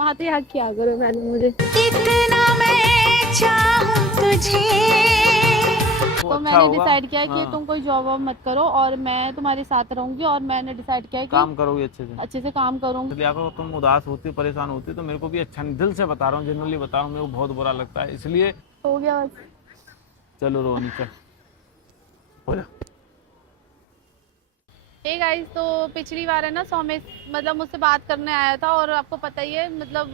आते हक क्या करो मैंने मुझे इतना मैं चाहूं तुझे। तो अच्छा मैंने होगा। डिसाइड किया है कि हाँ, तुम कोई जॉब वॉब मत करो और मैं तुम्हारे साथ रहूंगी और मैंने डिसाइड किया है कि काम करोगे अच्छे से काम करूंगी। इसलिए अगर तुम उदास होती परेशान होती तो मेरे को भी अच्छा नहीं, दिल से बता रहा हूँ, जनरली बता रहा हूँ, मेरे को बहुत बुरा लगता है, इसलिए हो गया बस। चलो रोनी चल हो जा। हे गाइस, तो पिछली बार है ना सौमेश मतलब मुझसे बात करने आया था और आपको पता ही है मतलब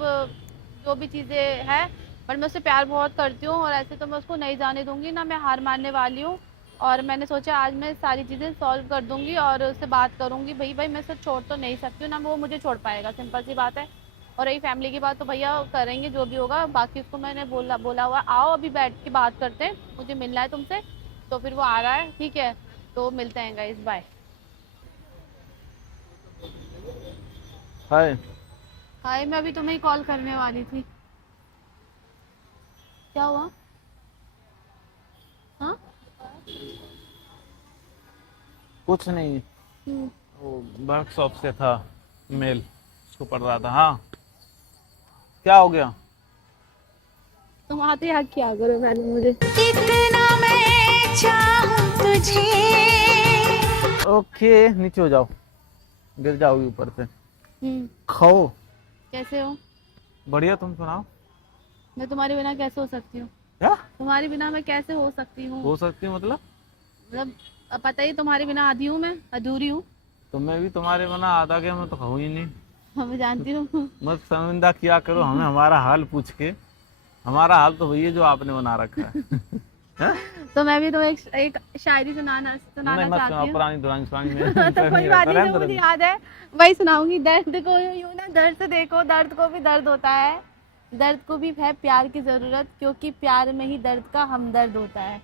जो भी चीज़ें हैं, बट मैं उससे प्यार बहुत करती हूँ और ऐसे तो मैं उसको नहीं जाने दूंगी ना, मैं हार मानने वाली हूँ। और मैंने सोचा आज मैं सारी चीज़ें सॉल्व कर दूंगी और उससे बात करूंगी। भाई मैं उसे छोड़ तो नहीं सकती हूँ ना, वो मुझे छोड़ पाएगा, सिंपल सी बात है। और रही फैमिली की बात तो भैया करेंगे जो भी होगा, बाकी उसको मैंने बोला हुआ आओ अभी बैठ के बात करते हैं, मुझे मिलना है तुमसे। तो फिर वो आ रहा है, ठीक है, तो मिलते हैं गाइस, बाय। हाय। हाय, मैं अभी तुम्हें कॉल करने वाली थी। क्या हुआ? हाँ। कुछ नहीं, हम्म, वो वर्कशॉप से था मेल, उसको पढ़ रहा था। हाँ, क्या हो गया? तुम आते हक क्या करो मैंने मुझे इतना मैं चाहूं तुझे। ओके, नीचे हो जाओ, गिर जाओगी ऊपर से। खाओ। कैसे हो? बढ़िया, तुम सुनाओ। मैं तुम्हारे बिना कैसे हो सकती हूँ? क्या तुम्हारे बिना मैं कैसे हो सकती हूँ? हो सकती है मतलब? मतलब अब पता ही, तुम्हारे बिना आधी हूँ, मैं अधूरी हूँ। तो मैं भी तुम्हारे बना आधा गया, मैं तो खाऊं ही नहीं। मैं जानती हूँ। मत शर्मिंदा किया करो हमें हमारा हाल पूछ के। हमारा हाल तो वही है जो आपने बना रखा है। हैं? तो मैं भी तुम्हें एक शायरी नहीं सुनाना मत चाहती सुनाओ, हूँ। पुरानी दुरानी सुनानी में तो कोई बात नहीं, जो मुझे याद है वही सुनाऊंगी। दर्द को यूं ना दर्द से देखो, दर्द को भी दर्द होता है, दर्द को भी है प्यार की जरूरत, क्योंकि प्यार में ही दर्द का हमदर्द होता है।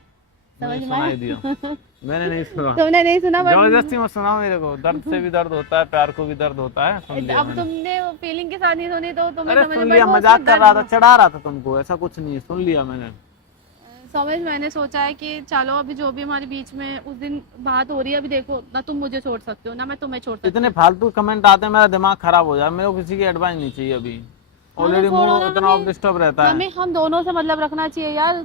समझ में सुनाई आया? दिया, मैंने नहीं सुना। तुमने नहीं सुना जबरदस्ती मत सुनाओ मेरे को, दर्द से भी दर्द होता है, प्यार को भी दर्द होता है, सुन लिया अब मैंने। तुमने वो फीलिंग के साथ नहीं सुनी तो तुम्हें अरे समझ सुन में, लिया, बट वो मजाक उसमें कर रहा था, दर्द चढ़ा रहा था तुमको, ऐसा कुछ नहीं है, सुन लिया मैंने। समझ। मैंने सोचा है कि चलो अभी जो भी हमारे बीच में उस दिन बात हो रही है, अभी देखो ना तुम मुझे छोड़ सकते हो ना मैं तुम्हें छोड़ सकती इतने हूँ। फालतू कमेंट आते हैं, मेरा दिमाग खराब हो जाए, मेरे को किसी की एडवाइस नहीं चाहिए अभी। हाँ तो ऑलरेडी छोड़ो मूड ना, इतना ऑफ डिस्टर्ब रहता है। हमें हम दोनों से मतलब रखना चाहिए यार।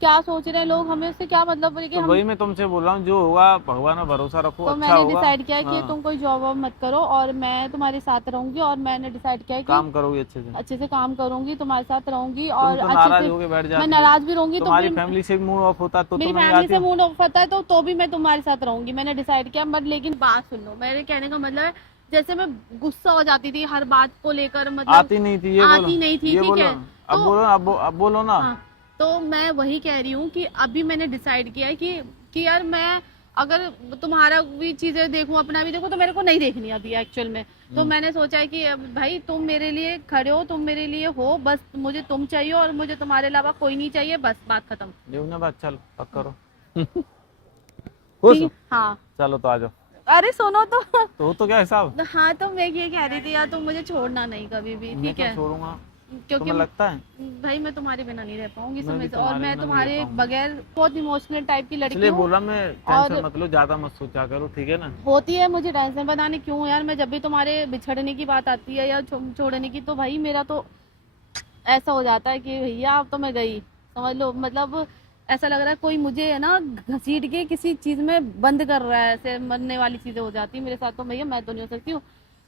क्या सोच रहे हैं लोग, हमें उससे क्या मतलब है कि तो हम। वही मैं तुमसे बोल रहा हूँ, जो होगा भगवान में भरोसा रखो, तो अच्छा मैंने होगा। डिसाइड किया है कि हाँ, तुम कोई जॉब वॉब मत करो और मैं तुम्हारे साथ रहूंगी और मैंने डिसाइड किया है कि काम करोगे अच्छे से काम करूंगी, तुम्हारे साथ रहूंगी और तुम तो अच्छे नाराज से। होके बैठ मैं जाती हो। नाराज भी रहूंगी तो तुम्हारी फिर फैमिली से भी मूड ऑफ होता तो मेरी तुम नहीं फैमिली आती से हो। मूड ऑफ होता है तो भी मैं तुम्हारे साथ रहूंगी, मैंने डिसाइड किया। बट लेकिन बात सुन लो, मेरे कहने का मतलब है जैसे मैं गुस्सा हो जाती थी हर बात को लेकर, मतलब आती नहीं थी, ये बोलो, आती नहीं थी, ये ठीक बोलो। है। अब तो बोलो, अब बोलो ना। हाँ, तो मैं वही कह रही हूँ कि अभी मैंने डिसाइड किया है कि यार मैं अगर तुम्हारा भी चीजें देखूं अपना भी देखूं तो मेरे को नहीं देखनी अभी एक्चुअल में। तो मैंने सोचा है कि अब भाई तुम मेरे लिए खड़े हो, तुम मेरे लिए हो, बस मुझे तुम चाहिए और मुझे तुम्हारे अलावा कोई नहीं चाहिए, बस बात खत्म। जीवने बात, चल पक करो। ठीक खुश है हो? हाँ। चलो तो आ जाओ। अरे सुनो तो। तो क्या हिसाब? हाँ, तो मैं ये कह रही थी यार, तुम मुझे छोड़ना नहीं कभी भी, मैं ठीक क्यों है? छोड़ूंगा? क्योंकि तुम्हें लगता है? भाई मैं तुम्हारे बिना नहीं रह पाऊंगी मैं भी समय से, और तुम्हारे मैं बिना नहीं रह तुम्हारे पाऊंगा। बगैर बहुत इमोशनल टाइप की लड़की इसलिए हूँ। बोला मैं, और टेंशन मत लो, ज्यादा मत सोचा करो, ठीक है ना? होती है मुझे टेंशन, पता नहीं क्यों यार, मैं जब भी तुम्हारे बिछड़ने की बात आती है या छोड़ने की, तो भाई मेरा तो ऐसा हो जाता है कि भैया अब तो मैं गई, समझ लो। मतलब ऐसा लग रहा है कोई मुझे है ना घसीट के किसी चीज में बंद कर रहा है, ऐसे मरने वाली चीजें हो जाती है मेरे साथ। तो भैया मैं तो नहीं हो सकती हूँ,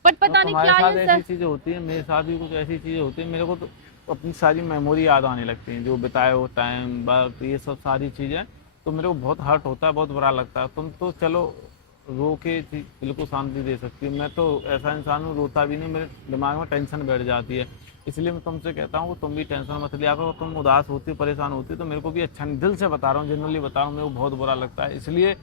बट तो पता नहीं तुम्हारे क्या साथ ये ऐसी चीजें होती है, मेरे साथ भी कुछ ऐसी चीजें होती है, मेरे को तो अपनी सारी मेमोरी याद आने लगती हैं, जो बिताए हो टाइम, बात, ये सब सारी चीजें, तो मेरे को बहुत हर्ट होता है, बहुत बुरा लगता है। तुम तो चलो रो के दिल को शांति दे सकती हो, मैं तो ऐसा इंसान हूँ, रोता भी नहीं, मेरे दिमाग में टेंशन बैठ जाती है। इसलिए मैं तुमसे कहता हूँ तुम भी टेंशन मत लिया करो। तुम उदास होती परेशान होती तो मेरे को भी अच्छा नहीं, दिल से बता रहा हूँ, जनरली बता रहा हूँ, मेरे को बहुत बुरा लगता है। इसलिए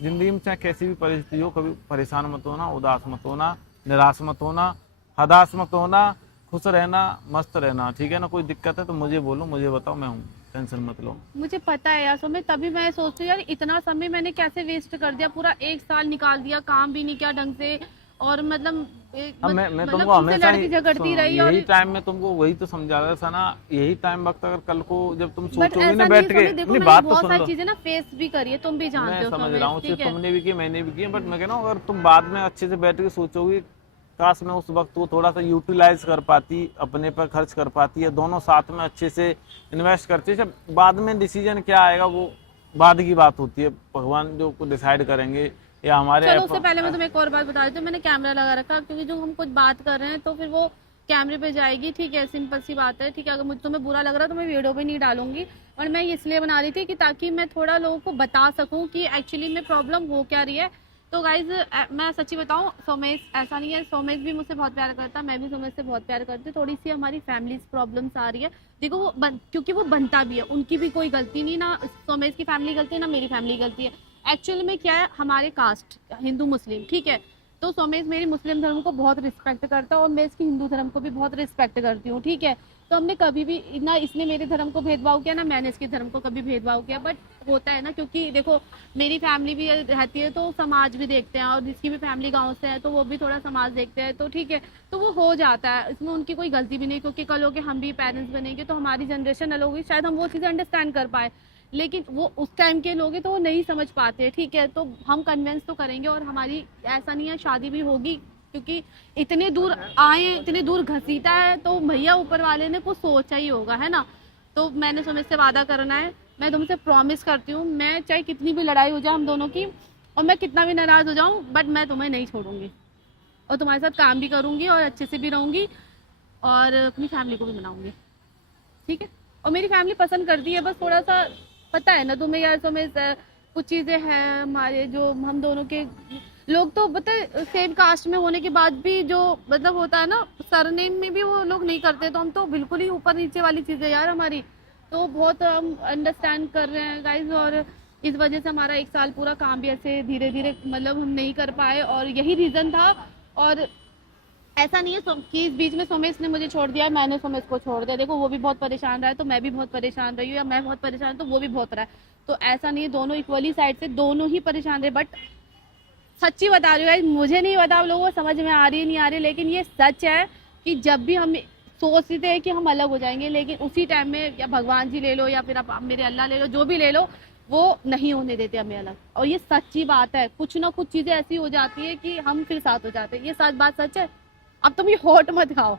जिंदगी में चाहे कैसी भी परिस्थिति हो, कभी परेशान मत होना, उदास मत होना, निराश मत होना, हताश मत होना, खुश रहना, मस्त रहना, ठीक है ना? कोई दिक्कत है तो मुझे बोलो, मुझे बताओ, मैं हूँ, टेंशन मत लो। मुझे पता है यार सुमित, तभी मैं सोचती हूँ यार इतना समय मैंने कैसे वेस्ट कर दिया, पूरा एक साल निकाल दिया, काम भी नहीं किया ढंग से, और मतलब अब मैं मतलब तुमको तुमसे हमेशा लड़ती झगड़ती रही। और यही टाइम में तुमको वही तो समझा रहा था ना, यही टाइम वक्त अगर कल को जब तुम बट सोचोगी ऐसा ना नहीं बैठ के, सुमित, देखो अपनी मैंने बात तो बहुत सुन सारी लो। चीजें ना फेस भी करी है, तुम भी जानते मैं हो समझ सुमित, रहा हूँ, ठीक सिर्फ है। तुमने भी की मैंने भी की, बट मैं कह रहा हूँ अगर तुम बाद में अच्छे से बैठ के सोचोगी, काश मैं उस वक्त वो थोड़ा सा यूटिलाइज कर पाती, अपने पर खर्च कर पाती, या दोनों साथ में अच्छे से इन्वेस्ट करती। जब बाद में डिसीजन क्या आएगा वो बाद की बात होती है, भगवान जो डिसाइड करेंगे या हमारे चलो उससे पहले मैं तुम्हें एक और बात बता देती हूँ, मैंने कैमरा लगा रखा क्योंकि जो हम कुछ बात कर रहे हैं तो फिर वो कैमरे पे जाएगी, ठीक है, सिंपल सी बात है, ठीक है। अगर मुझे तुम्हें बुरा लग रहा है तो मैं वीडियो पे नहीं डालूंगी, और मैं इसलिए बना रही थी कि ताकि मैं थोड़ा लोगों को बता सकूं कि एक्चुअली में प्रॉब्लम हो क्या रही है। तो गाइज मैं सच्ची बताऊं, सोमेश ऐसा नहीं है, सोमेश भी मुझसे बहुत प्यार करता है, मैं भी सोमेश से बहुत प्यार करती हूँ। थोड़ी सी हमारी फैमिली प्रॉब्लम्स आ रही है, देखो वो क्योंकि वो बनता भी है, उनकी भी कोई गलती नहीं, ना सोमेश की फैमिली गलती है ना मेरी फैमिली गलती है। एक्चुअली में क्या है, हमारे कास्ट हिंदू मुस्लिम, ठीक है, तो सोमेश मेरी मुस्लिम धर्म को बहुत रिस्पेक्ट करता है और मैं इसकी हिंदू धर्म को भी बहुत रिस्पेक्ट करती हूँ, ठीक है। तो हमने कभी भी ना इसने मेरे धर्म को भेदभाव किया ना मैंने इसके धर्म को कभी भेदभाव किया, बट होता है ना, क्योंकि देखो मेरी फैमिली भी रहती है तो समाज भी देखते हैं, और जिसकी भी फैमिली गांव से है तो वो भी थोड़ा समाज देखते हैं, तो ठीक है, तो वो हो जाता है, इसमें उनकी कोई गलती भी नहीं, क्योंकि कल हो के हम भी पेरेंट्स बनेंगे तो हमारी जनरेशन अलग होगी, शायद हम वो चीज़ें अंडरस्टैंड कर पाए, लेकिन वो उस टाइम के लोग हैं तो वो नहीं समझ पाते, ठीक है। तो हम कन्विंस तो करेंगे, और हमारी ऐसा नहीं है शादी भी होगी, क्योंकि इतने दूर आए, इतने दूर घसीटा है तो भैया ऊपर वाले ने कुछ सोचा ही होगा, है ना। तो मैंने सुमित से वादा करना है, मैं तुमसे प्रॉमिस करती हूँ, मैं चाहे कितनी भी लड़ाई हो जाए हम दोनों की, और मैं कितना भी नाराज हो जाऊँ, बट मैं तुम्हें नहीं छोड़ूंगी, और तुम्हारे साथ काम भी करूंगी और अच्छे से भी रहूंगी, और अपनी फैमिली को भी बनाऊंगी, ठीक है। और मेरी फैमिली पसंद करती है, बस थोड़ा सा पता है ना तुम्हें यार, तुम्हें कुछ चीज़ें हैं हमारे जो हम दोनों के लोग, तो पता है सेम कास्ट में होने के बाद भी जो मतलब होता है ना, सरनेम में भी वो लोग नहीं करते, तो हम तो बिल्कुल ही ऊपर नीचे वाली चीज़ें यार हमारी, तो बहुत हम अंडरस्टैंड कर रहे हैं गाइज, और इस वजह से हमारा 1 साल पूरा काम भी ऐसे धीरे धीरे मतलब हम नहीं कर पाए, और यही रीज़न था। और ऐसा नहीं है कि इस बीच में सोमेश ने मुझे छोड़ दिया, मैंने सोमेश को छोड़ दिया, देखो वो भी बहुत परेशान रहा है तो मैं भी बहुत परेशान रही हूँ, या मैं बहुत परेशान तो वो भी बहुत रहा है, तो ऐसा नहीं है, दोनों इक्वली साइड से दोनों ही परेशान रहे। बट सच्ची बता रही हूँ, मुझे नहीं पता आप लोगों को समझ में आ रही है नहीं आ रही, लेकिन ये सच है कि जब भी हम सोचते हैं कि हम अलग हो जाएंगे, लेकिन उसी टाइम में या भगवान जी ले लो या फिर आप मेरे अल्लाह ले लो, जो भी ले लो, वो नहीं होने देते हमें अलग, और ये सच्ची बात है, कुछ ना कुछ चीज़ें ऐसी हो जाती है कि हम फिर साथ हो जाते हैं, ये सच बात सच है। अब तुम ये होट मत खाओ,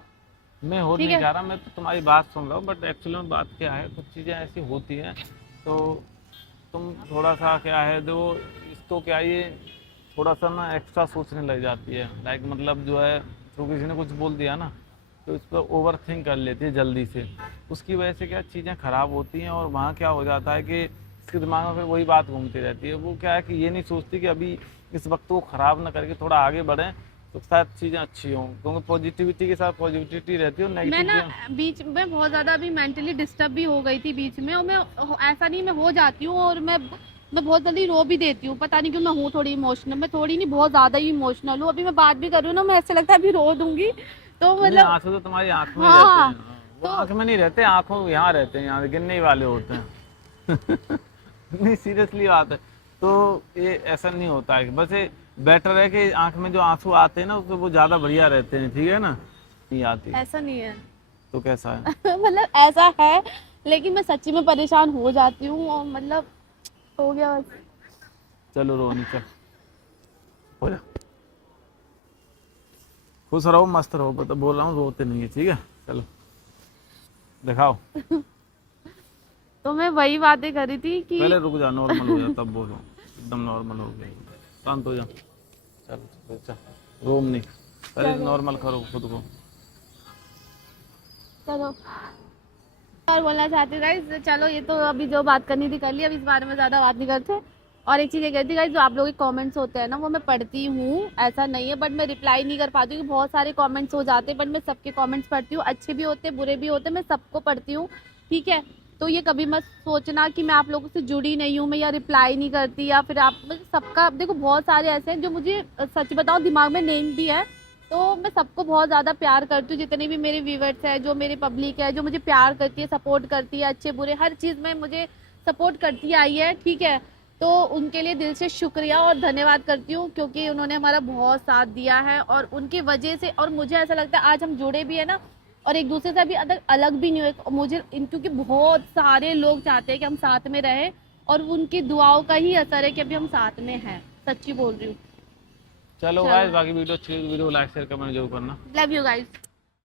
मैं होट नहीं जा रहा, मैं तो तुम्हारी बात सुन रहा हूँ, बट एक्चुअली में बात क्या है, कुछ चीज़ें ऐसी होती हैं तो तुम थोड़ा सा क्या है जो इसको क्या ये थोड़ा सा ना एक्स्ट्रा सोचने लग जाती है, लाइक मतलब जो है तो किसी ने कुछ बोल दिया ना तो इस पर ओवर थिंक कर लेती है जल्दी से, उसकी वजह से क्या चीज़ें ख़राब होती हैं, और वहाँ क्या हो जाता है कि इसके दिमाग में फिर वही बात घूमती रहती है, वो क्या है कि ये नहीं सोचती कि अभी इस वक्त को ख़राब ना करके थोड़ा आगे बढ़ें तो शायद चीज़ें अच्छी हों, क्योंकि पॉजिटिविटी के साथ पॉजिटिविटी रहती है, और मैं नेगेटिव ना बीच में बहुत ज़्यादा अभी मेंटली डिस्टर्ब भी हो गई थी बीच में, और मैं ऐसा नहीं, मैं हो जाती हूँ, और मैं बहुत जल्दी रो भी देती हूँ, पता नहीं क्यों, मैं हूँ थोड़ी इमोशनल, मैं थोड़ी नहीं बहुत ज़्यादा ही इमोशनल हूँ, अभी मैं बात भी कर रही हूँ ना, मैं ऐसे लगता है अभी रो दूंगी, तो मतलब आंसू तो तुम्हारी आंख में हाँ, रहते हैं, वो आंख में नहीं रहते, आंखों यहाँ रहते हैं, यहाँ गिरने वाले होते हैं नहीं सीरियसली बात है, तो ये ऐसा नहीं होता है, बस ये बेटर है कि आंख में जो आंसू आते हैं ना उससे वो ज़्यादा बढ़िया रहते हैं, ठीक है ना, नहीं आती ऐसा नहीं है तो कैसा है मतलब ऐसा है, लेकिन मैं सच्ची में परेशान हो जाती हूँ, और मतलब हो गया बस। चलो रोनी चल हो जा, खुश रहो मस्त रहो, तो बोल रहा हूँ रोते नहीं है, ठीक है, चलो दिखाओ तो मैं वही बातें कर रही थी कि पहले रुक जा, नॉर्मल हो जा तब बोलो, एकदम नॉर्मल हो गया, शांत हो जा, चल चल रोम नहीं, पहले नॉर्मल करो खुद को। चलो और बोलना चाहती गाइस, चलो ये तो अभी जो बात करनी थी कर ली, अब इस बारे में ज़्यादा बात नहीं करते। और एक चीज़ ये कहती गाइस, जो आप लोगों के कमेंट्स होते हैं ना वो मैं पढ़ती हूँ, ऐसा नहीं है, बट मैं रिप्लाई नहीं कर पाती हूँ, बहुत सारे कमेंट्स हो जाते हैं, बट मैं सबके कमेंट्स पढ़ती हूँ, अच्छे भी होते हैं बुरे भी होते हैं, मैं सबको पढ़ती हूँ, ठीक है। तो ये कभी मत सोचना कि मैं आप लोगों से जुड़ी नहीं हूँ, मैं या रिप्लाई नहीं करती, या फिर आप मतलब सबका देखो बहुत सारे ऐसे हैं जो मुझे सच बताऊँ दिमाग में नेम भी है, तो मैं सबको बहुत ज़्यादा प्यार करती हूँ, जितने भी मेरे व्यूवर्स हैं, जो मेरे पब्लिक है, जो मुझे प्यार करती है, सपोर्ट करती है, अच्छे बुरे हर चीज़ में मुझे सपोर्ट करती आई है, ठीक है। तो उनके लिए दिल से शुक्रिया और धन्यवाद करती हूँ, क्योंकि उन्होंने हमारा बहुत साथ दिया है, और उनकी वजह से, और मुझे ऐसा लगता है आज हम जुड़े भी है ना, और एक दूसरे से अभी अलग भी नहीं हुए, मुझे क्योंकि बहुत सारे लोग चाहते हैं कि हम साथ में रहें, और उनकी दुआओं का ही असर है कि अभी हम साथ में हैं, सच्ची बोल रही हूँ। चलो गाइस, बाकी वीडियो अच्छी लगी वीडियो लाइक शेयर कमेंट जरूर करना। Love you guys.